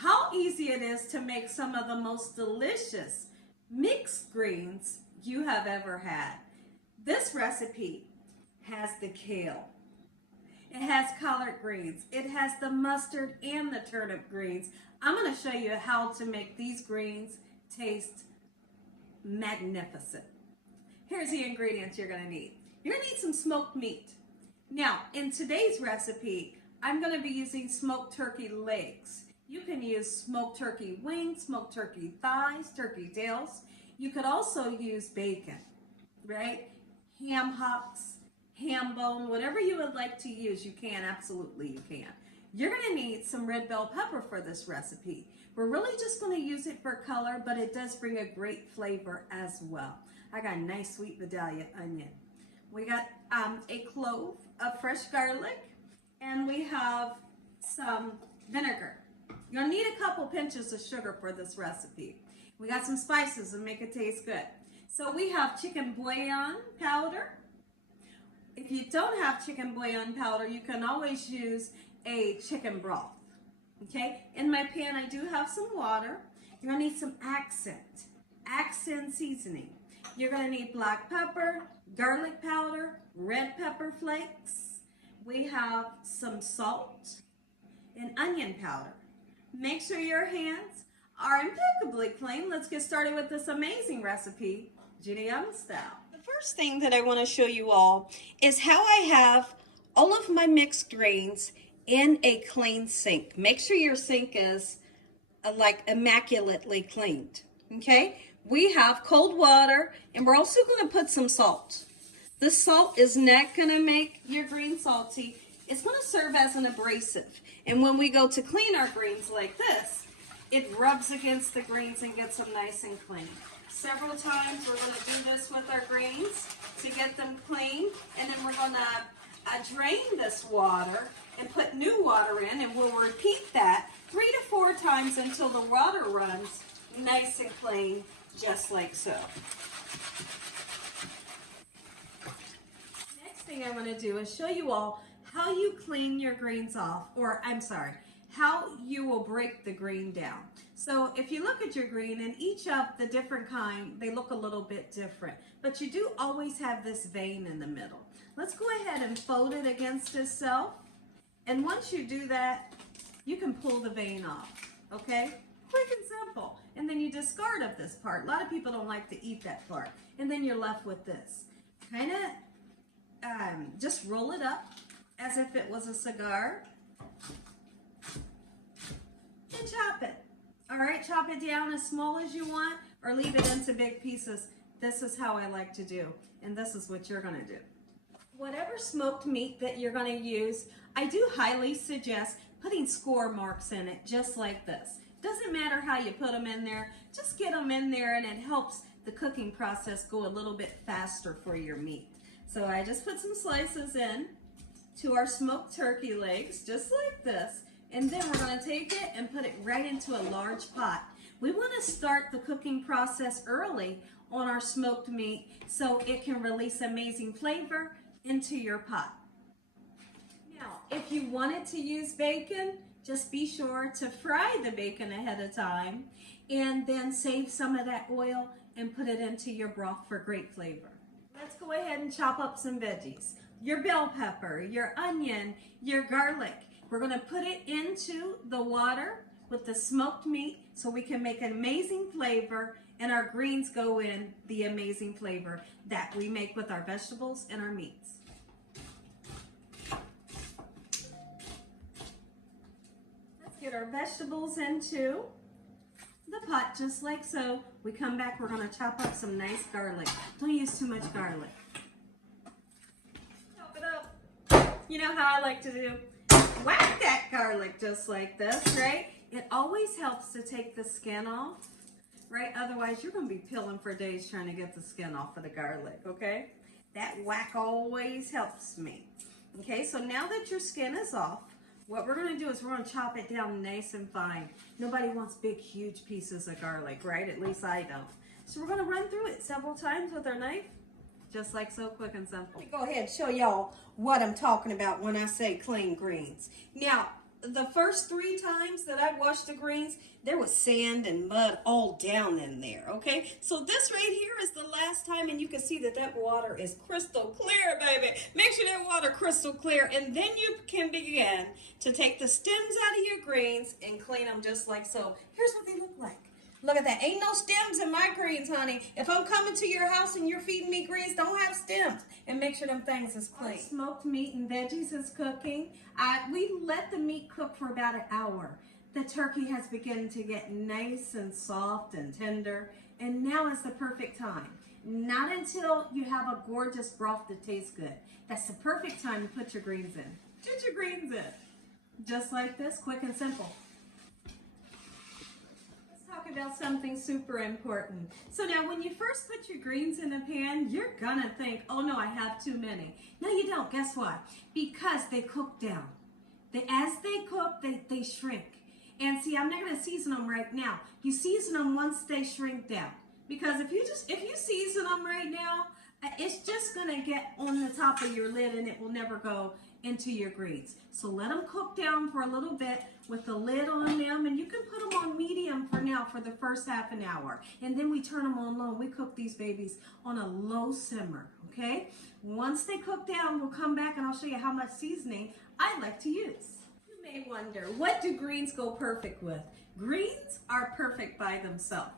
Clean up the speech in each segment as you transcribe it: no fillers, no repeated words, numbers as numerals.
how easy it is to make some of the most delicious mixed greens you have ever had. This recipe has the kale. It has collard greens. It has the mustard and the turnip greens. I'm going to show you how to make these greens taste magnificent. Here's the ingredients you're going to need. You're going to need some smoked meat. Now, in today's recipe, I'm going to be using smoked turkey legs. You can use smoked turkey wings, smoked turkey thighs, turkey tails. You could also use bacon, right? Ham hocks, ham bone, whatever you would like to use, you can, absolutely you can. You're going to need some red bell pepper for this recipe. We're really just going to use it for color, but it does bring a great flavor as well. I got a nice sweet Vidalia onion. We got a clove of fresh garlic, and we have some vinegar. You're going to need a couple pinches of sugar for this recipe. We got some spices to make it taste good. So we have chicken bouillon powder. If you don't have chicken bouillon powder, you can always use a chicken broth. Okay, in my pan I do have some water. You're going to need some accent seasoning. You're going to need black pepper, garlic powder, red pepper flakes. We have some salt and onion powder. Make sure your hands are impeccably clean. Let's get started with this amazing recipe, Gina style. The first thing that I want to show you all is how I have all of my mixed greens in a clean sink. Make sure your sink is like immaculately cleaned. Okay, we have cold water, and we're also going to put some salt. The salt is not going to make your greens salty. It's going to serve as an abrasive, and when we go to clean our greens like this, it rubs against the greens and gets them nice and clean. Several times we're going to do this with our greens to get them clean, and then we're going to drain this water and put new water in, and we'll repeat that 3 to 4 times until the water runs nice and clean, just like so. Next thing I want to do is show you all how you clean your greens off, or I'm sorry, how you will break the green down. So if you look at your green, and each of the different kind, they look a little bit different, but you do always have this vein in the middle. Let's go ahead and fold it against itself, and once you do that, you can pull the vein off, okay? Quick and simple. And then you discard of this part. A lot of people don't like to eat that part, and then you're left with this. Kind of just roll it up as if it was a cigar, and chop it. All right, chop it down as small as you want, or leave it into big pieces. This is how I like to do, and this is what you're gonna do. Whatever smoked meat that you're gonna use, I do highly suggest putting score marks in it, just like this. Doesn't matter how you put them in there, just get them in there, and it helps the cooking process go a little bit faster for your meat. So I just put some slices in to our smoked turkey legs, just like this. And then we're going to take it and put it right into a large pot. We want to start the cooking process early on our smoked meat so it can release amazing flavor into your pot. Now, if you wanted to use bacon, just be sure to fry the bacon ahead of time and then save some of that oil and put it into your broth for great flavor. Let's go ahead and chop up some veggies. Your bell pepper, your onion, your garlic. We're going to put it into the water with the smoked meat so we can make an amazing flavor, and our greens go in the amazing flavor that we make with our vegetables and our meats. Let's get our vegetables into the pot just like so. We come back, we're going to chop up some nice garlic. Don't use too much garlic. Chop it up. You know how I like to do? Whack that garlic just like this, right? It always helps to take the skin off, right? Otherwise, you're going to be peeling for days trying to get the skin off of the garlic, okay? That whack always helps me. Okay, so now that your skin is off, what we're going to do is we're going to chop it down nice and fine. Nobody wants big, huge pieces of garlic, right? At least I don't. So we're going to run through it several times with our knife. Just like so, quick and simple. Let me go ahead and show y'all what I'm talking about when I say clean greens. Now, the first 3 times that I washed the greens, there was sand and mud all down in there, okay? So this right here is the last time, and you can see that that water is crystal clear, baby. Make sure that water crystal clear, and then you can begin to take the stems out of your greens and clean them just like so. Here's what they look like. Look at that. Ain't no stems in my greens, honey. If I'm coming to your house and you're feeding me greens, don't have stems. And make sure them things is clean. Our smoked meat and veggies is cooking. We let the meat cook for about an hour. The turkey has begun to get nice and soft and tender. And now is the perfect time. Not until you have a gorgeous broth that tastes good. That's the perfect time to put your greens in. Put your greens in. Just like this, quick and simple. Talk about something super important. So now when you first put your greens in a pan, you're gonna think, oh no, I have too many. No, you don't. Guess why? Because they cook down. As they cook, they shrink. And see, I'm not gonna season them right now. You season them once they shrink down. Because if you season them right now, it's just gonna get on the top of your lid and it will never go into your greens. So let them cook down for a little bit with the lid on them, and you can put them on medium for now for the first half an hour. And then we turn them on low. We cook these babies on a low simmer, okay? Once they cook down, we'll come back and I'll show you how much seasoning I like to use. You may wonder, what do greens go perfect with? Greens are perfect by themselves.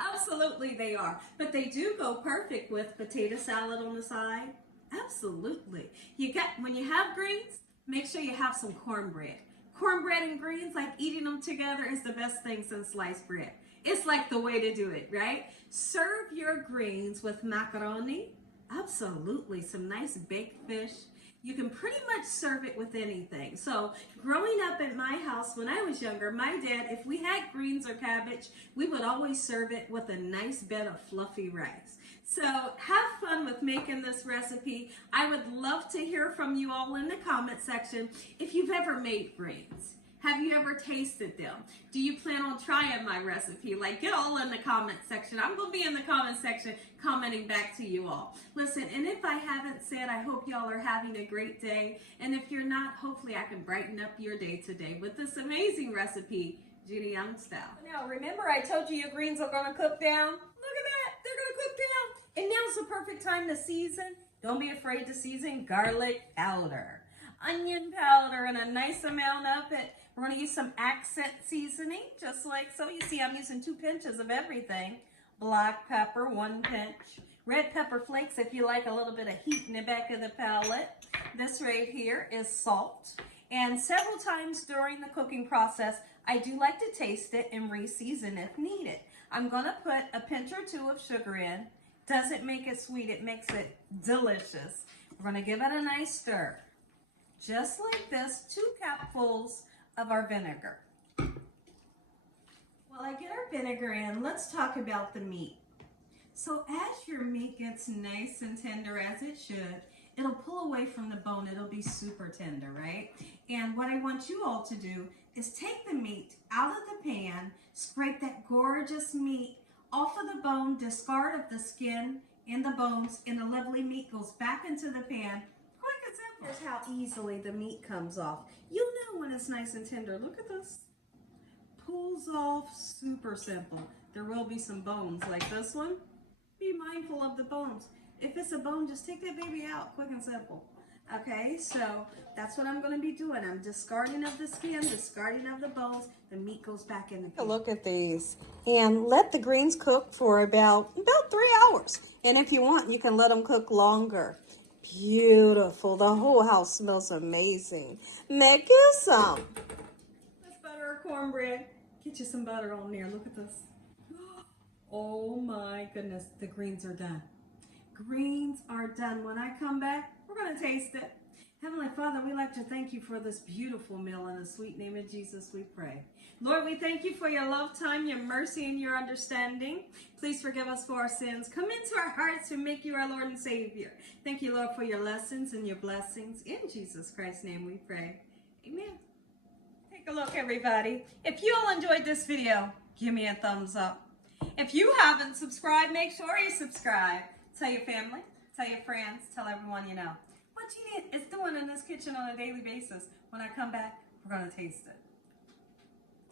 Absolutely they are, but they do go perfect with potato salad on the side. Absolutely. When you have greens, make sure you have some cornbread. Cornbread and greens, like eating them together, is the best thing since sliced bread. It's like the way to do it, right? Serve your greens with macaroni. Absolutely. Some nice baked fish. You can pretty much serve it with anything. So growing up at my house when I was younger, my dad, if we had greens or cabbage, we would always serve it with a nice bed of fluffy rice. So have fun with making this recipe. I would love to hear from you all in the comment section if you've ever made greens. Have you ever tasted them? Do you plan on trying my recipe? Like, get all in the comment section. I'm going to be in the comment section commenting back to you all. Listen, and if I haven't said, I hope y'all are having a great day. And if you're not, hopefully I can brighten up your day today with this amazing recipe, Gina Young style. Now, remember I told you your greens are going to cook down? Look at that. They're going to cook down. And now's the perfect time to season. Don't be afraid to season garlic powder, onion powder, and a nice amount of it. We're going to use some accent seasoning, just like so. You see, I'm using 2 pinches of everything. Black pepper, 1 pinch. Red pepper flakes, if you like a little bit of heat in the back of the palate. This right here is salt. And several times during the cooking process, I do like to taste it and re-season if needed. I'm going to put a pinch or 2 of sugar in. Doesn't make it sweet, it makes it delicious. We're going to give it a nice stir. Just like this, 2 cupfuls of our vinegar. While I get our vinegar in, let's talk about the meat. So as your meat gets nice and tender as it should, it'll pull away from the bone. It'll be super tender, right? And what I want you all to do is take the meat out of the pan, scrape that gorgeous meat off of the bone, discard of the skin and the bones, and the lovely meat goes back into the pan. Quick and simple. Here's how easily the meat comes off. You'll know when it's nice and tender. Look at this. Pulls off super simple. There will be some bones like this one. Be mindful of the bones. If it's a bone, just take that baby out. Quick and simple. Okay, so that's what I'm going to be doing. I'm discarding of the skin, discarding of the bones. The meat goes back in the pan. Look at these. And let the greens cook for about 3 hours. And if you want, you can let them cook longer. Beautiful. The whole house smells amazing. Make you some. Let's butter our cornbread. Get you some butter on there. Look at this. Oh my goodness. The greens are done. Greens are done. When I come back, we're going to taste it. Heavenly Father, we'd like to thank you for this beautiful meal. In the sweet name of Jesus, we pray. Lord, we thank you for your love time, your mercy, and your understanding. Please forgive us for our sins. Come into our hearts and make you our Lord and Savior. Thank you, Lord, for your lessons and your blessings. In Jesus Christ's name we pray. Amen. Take a look, everybody. If you all enjoyed this video, give me a thumbs up. If you haven't subscribed, make sure you subscribe. Tell your family, tell your friends, tell everyone you know. What Gina is doing in this kitchen on a daily basis. When I come back, We're going to taste it.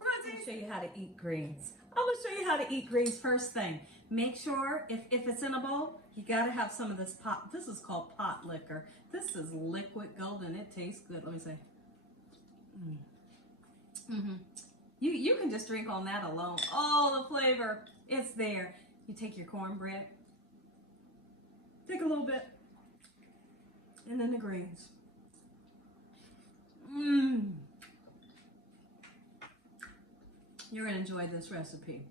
We're going to show you how to eat greens. I'm going to show you how to eat greens first thing. Make sure, if it's in a bowl, you got to have some of this pot. This is called pot liquor. This is liquid gold and it tastes good. Let me see. You can just drink on that alone. Oh, the flavor, it's there. You take your cornbread, take a little bit, and then the greens. You're gonna enjoy this recipe.